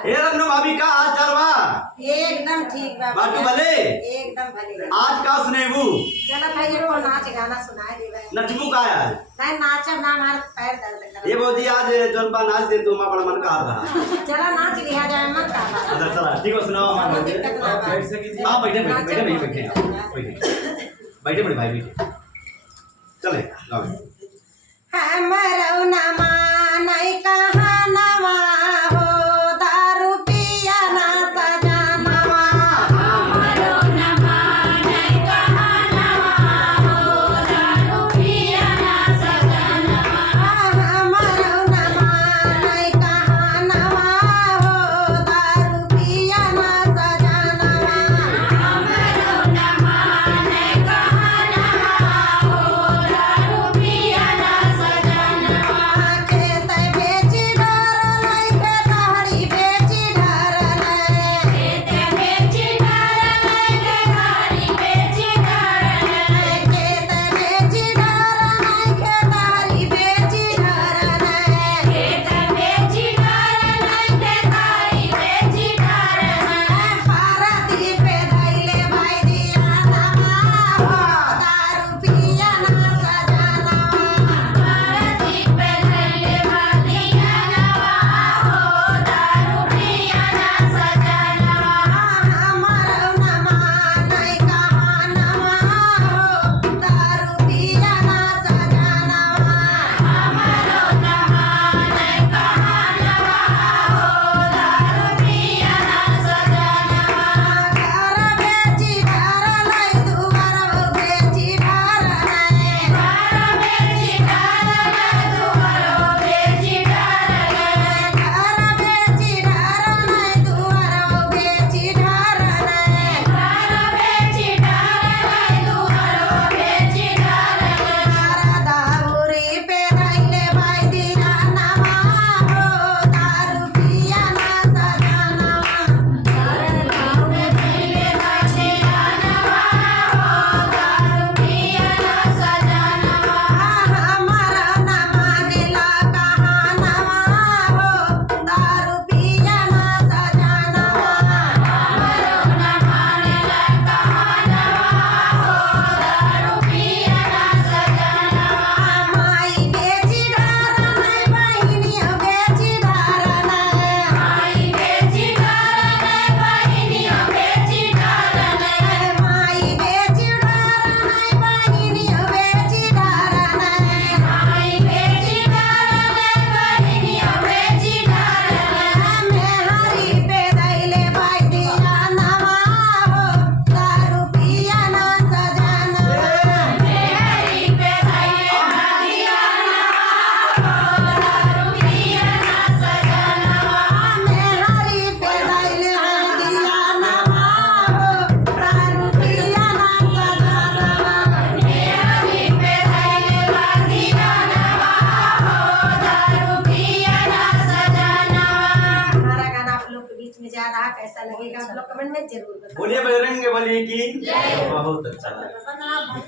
ए रत्नो भाभी का हाल चाल बा? एकदम ठीक बा। बाटू भले? एकदम भले। आज का सुनेबू? चलो भाई ये को नाच गाना सुनाए देवे। नचबू का यार? नहीं नाचब ना हमारा पैर दर्द कर। ये बोदी आज जोन पा नाच दे तो मां बड़ा मन कर रहा। चलो नाच लिया जाए मत का। अच्छा चला ठीक है सुनाओ हमारा। हां बैठे बैठे बैठे बैठे बड़े भाई बैठे। चले गाओ। हमरो ना मानै कहानवा हो दारू पिया ना सजनवा। हमरो ना मानै कहानवा हो दारू पिया ना सजनवा। हमरो ना मानै कहानवा हो दारू पिया ना सजनवा। हमरो ना मानै कहानवा हो दारू पिया ना सजनवा। खेत बेची डरलै खेतहरी बेची डरलै। खेत बेची डरलै खेतहरी बेची डरलै। खेत बेची डरलै खेतहरी बेची डरलै। खेत बेची डरलै खेतहरी बेची डरलै। पारती पे धैले भाई दियानवा हो दारू पिया ना सजनवा। पारती पे धैले भाई दियानवा हो दारू पिया ना सजनवा। हमरो ना मानै कहानवा हो दारू पिया ना सजनवा। हमरो ना मानै कहानवा हो दारू पिया ना सजनवा। घर बेची डरलै दुआरो बेची डरलै। घर बेची डरलै दुआरो बेची डरलै। घर बेची डरलै दुआरो बेची डरलै। घर बेची डरलै दुआरो बेची डरलै। दाऊरी पे धैले भाई दियानवा हो दारू पिया ना सजनवा। दाऊ पे धैले भाई दियानवा हो दारू पिया ना सजनवा। हमारा ना मानेला कहानवा हो दारू पिया ना सजनवा। हमरो ना मानेला कहानवा हो दारू पिया ना सजनवा। माई बेची डरलै बहिनिया बेची डरलै। माई बेची डरलै बहिनिया बेची डरलै। माई बेची डरलै बहिनिया बेची डरलै। माई बेची डरलै बहिनिया बेची डरलै। मेहरी पे धैले भाई दियानवा हो दारू पिया ना सजनवा। मेहरी पे धैले भाई दियानवा हो दारू पिया ना सजनवा। मेहरी पे धैले भाई दियानवा हो दारू पिया ना सजनवा। मेहरी पे धैले भाई दियानवा हो दारू पिया ना सजनवा। हमारा गाना आप लोग के बीच में जा रहा कैसा लगेगा आप लोग कमेंट में जरूर बताएं। बोलिए बजरंग बली की जय। बहुत अच्छा लगा। बना भाई।